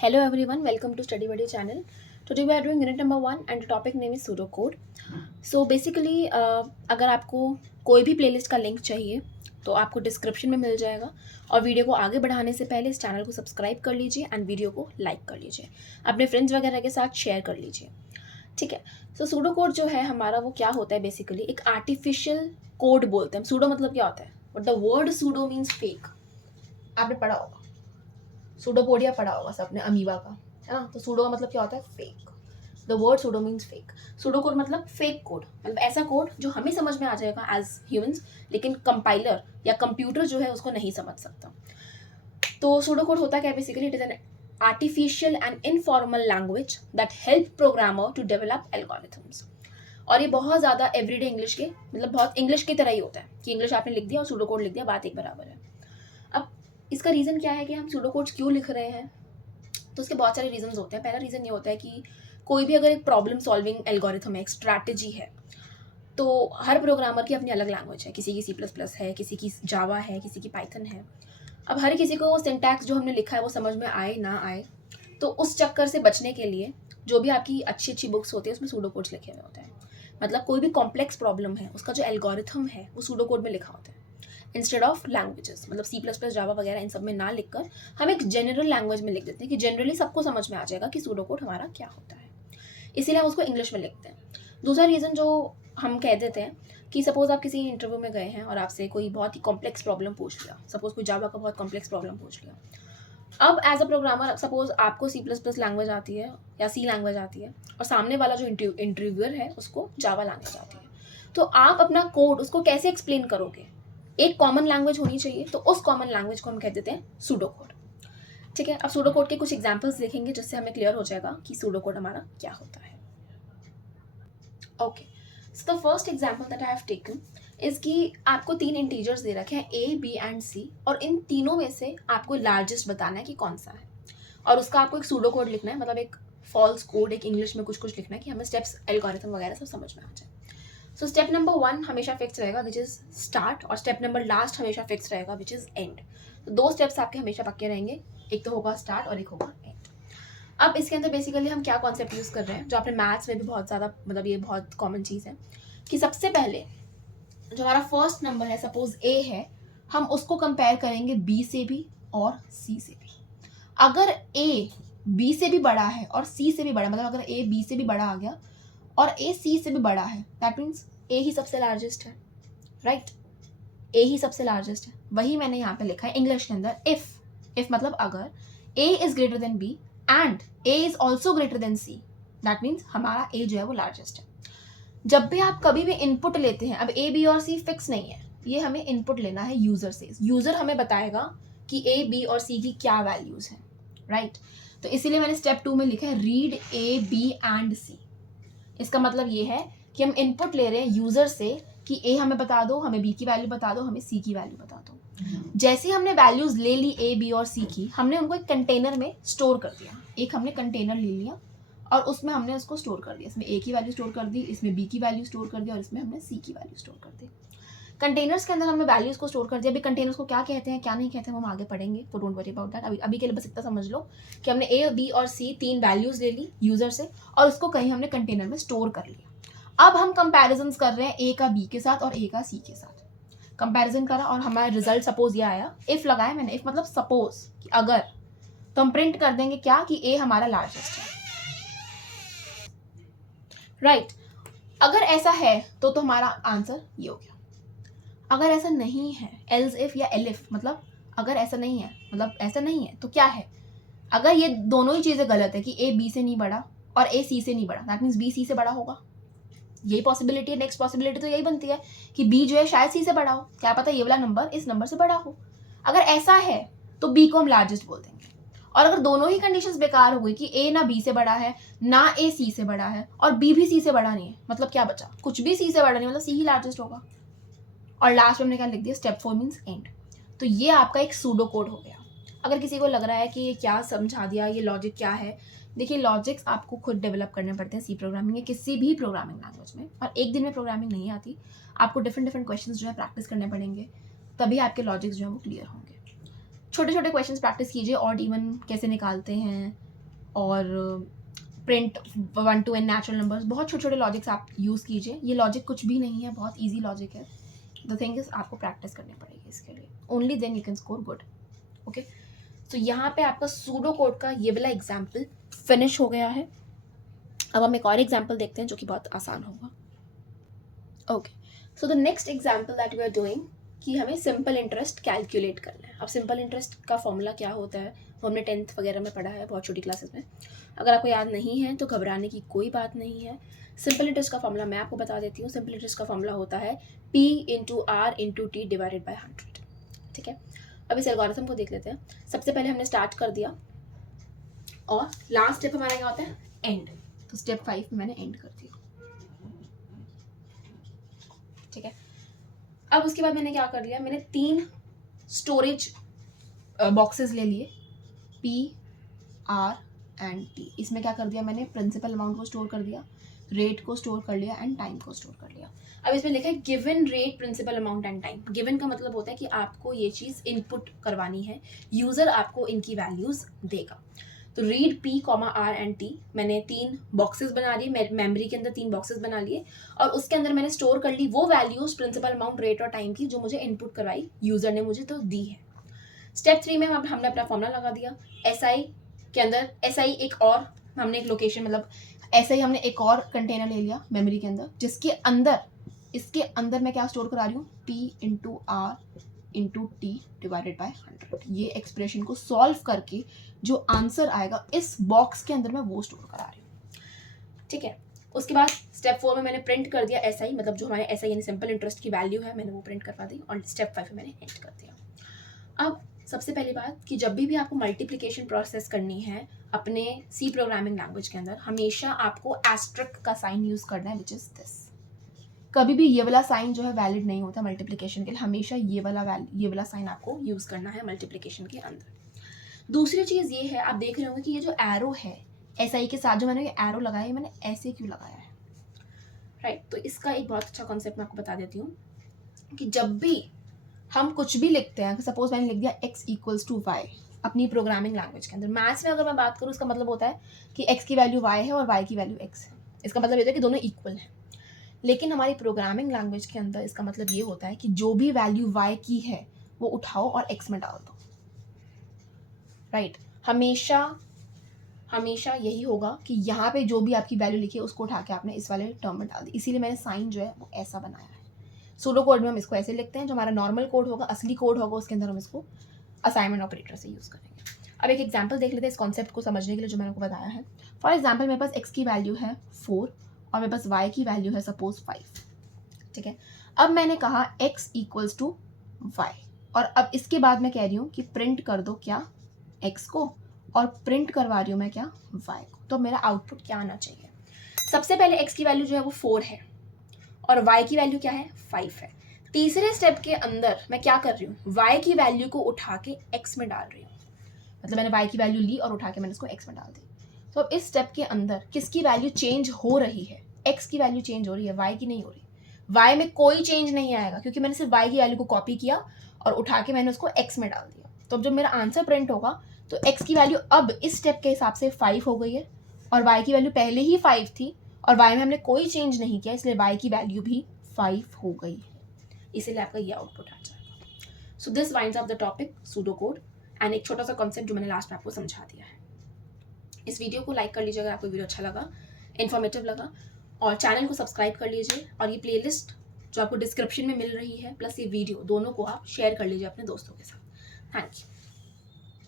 Hello everyone, welcome to Study Buddy channel. Today we are doing unit number 1 and the topic name is pseudocode. So basically अगर आपको कोई भी playlist का link चाहिए तो आपको डिस्क्रिप्शन में मिल जाएगा और वीडियो को आगे बढ़ाने से पहले इस चैनल को सब्सक्राइब कर लीजिए एंड वीडियो को लाइक कर लीजिए, अपने फ्रेंड्स वगैरह के साथ शेयर कर लीजिए। ठीक है। सो सूडो कोड जो है हमारा वो क्या होता है, बेसिकली एक आर्टिफिशियल कोड बोलते हैं। सूडो मतलब क्या होता है, but the word pseudo means fake. आपने पढ़ा होगा, सूडोपोडिया पढ़ा होगा सबने, अमीबा का, है ना। तो सूडो का मतलब क्या होता है, fake. The word pseudo means fake. Pseudo code मतलब फेक कोड, मतलब ऐसा कोड जो हमें समझ में आ जाएगा एज ह्यूमंस, लेकिन कंपाइलर या कंप्यूटर जो है उसको नहीं समझ सकता। तो सूडो कोड होता क्या है, basically it is an artificial and informal language that help programmer to develop algorithms. और ये बहुत ज़्यादा एवरीडे इंग्लिश के, मतलब बहुत इंग्लिश की तरह ही होता है कि इंग्लिश आपने लिख दिया और सूडो कोड लिख दिया, बात एक बराबर है। अब इसका रीज़न क्या है कि हम सूडो कोड्स क्यों लिख रहे हैं, तो उसके बहुत सारे रीजंस होते हैं। पहला रीज़न ये होता है कि कोई भी अगर एक प्रॉब्लम सॉल्विंग एल्गोरिथम है, एक स्ट्रैटेजी है, तो हर प्रोग्रामर की अपनी अलग लैंग्वेज है। किसी की C++ है, किसी की जावा है, किसी की पाइथन है। अब हर किसी को वो सिंटैक्स जो हमने लिखा है वो समझ में आए ना आए, तो उस चक्कर से बचने के लिए जो भी आपकी अच्छी अच्छी बुक्स होती है उसमें सूडो कोड्स लिखे हुए होते हैं। मतलब कोई भी कॉम्प्लेक्स प्रॉब्लम है उसका जो एल्गोरिथम है वो सूडो कोड में लिखा होता है, इंस्टेड ऑफ लैंग्वेजेस। मतलब C++, जावा वगैरह इन सब में ना लिखकर हम एक जनरल लैंग्वेज में लिख देते हैं कि जनरली सबको समझ में आ जाएगा कि सूडो कोड हमारा क्या होता है, इसीलिए हम उसको इंग्लिश में लिखते हैं। दूसरा रीज़न जो हम कह देते हैं कि सपोज आप किसी इंटरव्यू में गए हैं और आपसे कोई बहुत ही कॉम्प्लेक्स प्रॉब्लम पूछ लिया, सपोज कोई जावा का बहुत कॉम्प्लेक्स प्रॉब्लम पूछ लिया। अब एज अ प्रोग्रामर सपोज आपको C++ लैंग्वेज आती है या C लैंग्वेज आती है और सामने वाला जो इंटरव्यूअर है उसको जावा लैंग्वेज आती है, तो आप अपना कोड उसको कैसे एक्सप्लेन करोगे। एक कॉमन लैंग्वेज होनी चाहिए, तो उस कॉमन लैंग्वेज को हम कह देते हैं सूडो कोड। ठीक है। अब सूडो कोड के कुछ एग्जांपल्स देखेंगे जिससे हमें क्लियर हो जाएगा कि सूडो कोड हमारा क्या होता है। Okay, so the first example that I have taken is कि आपको 3 इंटीजर्स दे रखे हैं A, B एंड C, और इन तीनों में से आपको लार्जेस्ट बताना है कि कौन सा है, और उसका आपको एक सूडो कोड लिखना है, मतलब एक फॉल्स कोड, एक इंग्लिश में कुछ कुछ लिखना है कि हमें स्टेप्स, एल्गोरिथम वगैरह सब समझ में आ जाए। सो स्टेप नंबर 1 हमेशा फिक्स रहेगा विच इज़ स्टार्ट, और स्टेप नंबर लास्ट हमेशा फिक्स रहेगा विच इज़ एंड। तो 2 स्टेप्स आपके हमेशा पक्के रहेंगे, एक तो होगा स्टार्ट और एक होगा एंड। अब इसके अंदर बेसिकली हम क्या कॉन्सेप्ट यूज़ कर रहे हैं, जो आपने मैथ्स में भी बहुत ज़्यादा, मतलब ये बहुत कॉमन चीज़ है कि सबसे पहले जो हमारा फर्स्ट नंबर है, सपोज A है, हम उसको कंपेयर करेंगे B से भी और C से भी। अगर A B से भी बड़ा है और C से भी बड़ा, मतलब अगर A B से भी बड़ा आ गया और A C से भी बड़ा है, दैट मीन्स A ही सबसे लार्जेस्ट है, राइट। A ही सबसे लार्जेस्ट है, वही मैंने यहाँ पे लिखा है इंग्लिश के अंदर इफ मतलब अगर A is greater than B and A is also greater than C, that means हमारा A जो है वो लार्जेस्ट है। जब भी आप कभी भी इनपुट लेते हैं, अब A, B और C फिक्स नहीं है, ये हमें इनपुट लेना है यूजर से। यूजर हमें बताएगा कि A, B और C की क्या वैल्यूज हैं, राइट। तो इसीलिए मैंने स्टेप 2 में लिखा है read A, B and C। इसका मतलब ये है कि हम इनपुट ले रहे हैं यूजर से कि A हमें बता दो, हमें B की वैल्यू बता दो, हमें C की वैल्यू बता दो। जैसे ही हमने वैल्यूज ले ली A, B और C की, हमने उनको एक कंटेनर में स्टोर कर दिया। एक हमने कंटेनर ले लिया और उसमें हमने उसको स्टोर कर दिया। इसमें A की वैल्यू स्टोर कर दी, इसमें B की वैल्यू स्टोर कर दी और इसमें हमने C की वैल्यू स्टोर कर दी। कंटेनर्स के अंदर हमने वैल्यूज को स्टोर कर दिया। अभी कंटेनर्स को क्या कहते हैं क्या नहीं कहते हैं वो हम आगे पढ़ेंगे, तो डोंट वरी अबाउट दैट। अभी के लिए बस इतना समझ लो कि हमने A, B और C 3 वैल्यूज ले ली यूजर से और उसको कहीं हमने कंटेनर में स्टोर कर लिया। अब हम कंपैरिजंस कर रहे हैं A का B के साथ और A का C के साथ। कंपैरिजन करा और हमारा रिजल्ट सपोज ये आया, इफ लगाया मैंने, इफ मतलब सपोज कि अगर, तो हम प्रिंट कर देंगे क्या कि A हमारा लार्जेस्ट है, राइट। अगर ऐसा है तो हमारा आंसर ये हो गया। अगर ऐसा नहीं है, एल्स इफ या एलिफ, मतलब अगर ऐसा नहीं है, मतलब ऐसा नहीं है तो क्या है, अगर ये दोनों ही चीज़ें गलत है कि A B से नहीं बढ़ा और A C से नहीं बढ़ा, दैट मीन्स B C से बड़ा होगा। यही पॉसिबिलिटी है। नेक्स्ट पॉसिबिलिटी तो यही बनती है कि B जो है शायद C से बड़ा हो, क्या पता ये वाला नंबर इस नंबर से बड़ा हो। अगर ऐसा है तो B को हम लार्जेस्ट बोल देंगे। और अगर दोनों ही कंडीशंस बेकार हो गई कि A ना B से बड़ा है ना A C से बड़ा है और B भी C से बड़ा नहीं है, मतलब क्या बचा, कुछ भी C से बड़ा नहीं, मतलब C ही लार्जेस्ट होगा। और लास्ट में हमने क्या लिख दिया, स्टेप 4 मीन्स एंड। तो ये आपका एक सूडो कोड हो गया। अगर किसी को लग रहा है कि ये क्या समझा दिया, ये लॉजिक क्या है, देखिए लॉजिक्स आपको खुद डेवलप करने पड़ते हैं सी प्रोग्रामिंग या किसी भी प्रोग्रामिंग लैंग्वेज में, और एक दिन में प्रोग्रामिंग नहीं आती। आपको डिफरेंट क्वेश्चंस जो है प्रैक्टिस करने पड़ेंगे, तभी आपके लॉजिक्स जो है वो क्लियर होंगे। छोटे छोटे क्वेश्चंस प्रैक्टिस कीजिए, ऑड इवन कैसे निकालते हैं, और print 1 to n natural numbers, बहुत छोटे छोटे लॉजिक्स आप यूज़ कीजिए. ये लॉजिक कुछ भी नहीं है, बहुत ईजी लॉजिक है. द थिंग इज आपको प्रैक्टिस करनी पड़ेगी इसके लिए. Only then you can score good. Okay, तो यहाँ पे आपका सूडो कोड का ये वाला एग्जाम्पल फिनिश हो गया है. अब हम एक और एग्जाम्पल देखते हैं जो कि बहुत आसान होगा. Okay, so the next example that we are doing कि हमें सिंपल इंटरेस्ट कैलकुलेट करना है. अब सिंपल इंटरेस्ट का फॉर्मूला क्या होता है वो हमने 10th वगैरह में पढ़ा है, बहुत छोटी क्लासेस में. अगर आपको याद नहीं है तो घबराने की कोई बात नहीं है. सिंपल इंटरेस्ट का फॉर्मूला मैं आपको बता देती हूँ. सिंपल इंटरेस्ट का फॉर्मूला होता है P into R into T divided by 100. ठीक है, अब इस एल्गोरिथम को देख लेते हैं. सबसे पहले हमने स्टार्ट कर दिया और लास्ट स्टेप हमारा क्या होता है, एंड. तो स्टेप 5 में मैंने एंड कर दिया. ठीक है, अब उसके बाद मैंने क्या कर लिया, मैंने 3 स्टोरेज बॉक्सेस ले लिए, P, R एंड T. इसमें क्या कर दिया मैंने, प्रिंसिपल अमाउंट को स्टोर कर दिया, रेट को स्टोर कर लिया एंड टाइम को स्टोर कर लिया. अब इसमें लिखा है given rate, principal amount and time. Given का मतलब होता है कि आपको ये चीज़ इनपुट करवानी है, यूज़र आपको इनकी वैल्यूज़ देगा. तो read P, R and T. मैंने 3 बॉक्सेस बना लिए, मेमोरी के अंदर 3 बॉक्सेस बना लिए और उसके अंदर मैंने स्टोर कर ली वो वैल्यूज़, प्रिंसिपल अमाउंट, रेट और टाइम की जो मुझे इनपुट करवाई यूज़र ने, मुझे तो दी है. स्टेप 3 में हमने अपना फॉर्मूला लगा दिया. SI के अंदर SI एक और हमने एक लोकेशन, मतलब SI हमने एक और कंटेनर ले लिया मेमोरी के अंदर, जिसके अंदर इसके अंदर मैं क्या स्टोर करा रही हूँ, P into R into T divided by 100. ये एक्सप्रेशन को सॉल्व करके जो आंसर आएगा इस बॉक्स के अंदर मैं वो स्टोर करा रही हूँ. ठीक है, उसके बाद स्टेप 4 में मैंने प्रिंट कर दिया SI, मतलब जो हमारे SI यानी सिंपल इंटरेस्ट की वैल्यू है, मैंने वो प्रिंट करवा दी. और स्टेप 5 में मैंने एंड कर दिया. अब सबसे पहली बात कि जब भी आपको मल्टीप्लिकेशन प्रोसेस करनी है अपने C प्रोग्रामिंग लैंग्वेज के अंदर, हमेशा आपको एस्ट्रिक का साइन यूज़ करना है, विच इज़ दिस. कभी भी ये वाला साइन जो है वैलिड नहीं होता मल्टीप्लिकेशन के लिए. हमेशा ये वाला साइन आपको यूज़ करना है मल्टीप्लिकेशन के अंदर. दूसरी चीज़ ये है, आप देख रहे होंगे कि ये जो एरो है SI के साथ जो मैंने ये एरो लगाया है, मैंने ऐसे क्यों लगाया है, राइट. तो इसका एक बहुत अच्छा कॉन्सेप्ट मैं आपको बता देती हूँ कि जब भी हम कुछ भी लिखते हैं, सपोज मैंने लिख दिया x इक्वल्स टू y अपनी प्रोग्रामिंग लैंग्वेज के अंदर, मैथ्स में अगर मैं बात करूँ इसका मतलब होता है कि x की वैल्यू y है और y की वैल्यू x है. इसका मतलब ये होता है कि दोनों इक्वल हैं. लेकिन हमारी प्रोग्रामिंग लैंग्वेज के अंदर इसका मतलब ये होता है कि जो भी वैल्यू y की है वो उठाओ और x में डाल दो, राइट. हमेशा यही होगा कि यहाँ पे जो भी आपकी वैल्यू लिखी है उसको उठा के आपने इस वाले टर्म में डाल दी. इसीलिए मैंने साइन जो है वो ऐसा बनाया है. सूडो कोड में हम इसको ऐसे लिखते हैं. जो हमारा नॉर्मल कोड होगा, असली कोड होगा, उसके अंदर हम इसको असाइनमेंट ऑपरेटर से यूज़ करेंगे. अब एक एग्जांपल देख लेते हैं इस कॉन्सेप्ट को समझने के लिए जो मैंने आपको बताया है. फॉर एग्जांपल मेरे पास x की वैल्यू है 4 और मेरे पास y की वैल्यू है सपोज 5. ठीक है, अब मैंने कहा x इक्वल्स टू y और अब इसके बाद मैं कह रही हूँ कि प्रिंट कर दो क्या, x को, और प्रिंट करवा रही हूँ मैं क्या, y को. तो मेरा आउटपुट क्या आना चाहिए. सबसे पहले x की वैल्यू जो है वो 4 है और y की वैल्यू क्या है, 5 है. तीसरे स्टेप के अंदर मैं क्या कर रही हूँ, y की वैल्यू को उठा के x में डाल रही हूँ. मतलब मैंने y की वैल्यू ली और उठा के मैंने इसको x में डाल दी. तो अब इस स्टेप के अंदर किसकी वैल्यू चेंज हो रही है, x की वैल्यू चेंज हो रही है, y की नहीं हो रही. y में कोई चेंज नहीं आएगा क्योंकि मैंने सिर्फ y की वैल्यू को कॉपी किया और उठा के मैंने उसको x में डाल दिया. तो अब जब मेरा आंसर प्रिंट होगा तो x की वैल्यू अब इस स्टेप के हिसाब से 5 हो गई है और y की वैल्यू पहले ही 5 थी और y में हमने कोई चेंज नहीं किया, इसलिए y की वैल्यू भी 5 हो गई है. इसीलिए आपका ये आउटपुट आ जाएगा. So this winds up the topic pseudo code and एक छोटा सा कॉन्सेप्ट जो मैंने लास्ट में आपको समझा दिया है. इस वीडियो को लाइक कर लीजिए अगर आपको वीडियो अच्छा लगा, इन्फॉर्मेटिव लगा, और चैनल को सब्सक्राइब कर लीजिए. और ये प्लेलिस्ट जो आपको डिस्क्रिप्शन में मिल रही है प्लस ये वीडियो, दोनों को आप शेयर कर लीजिए अपने दोस्तों के साथ. Thank you.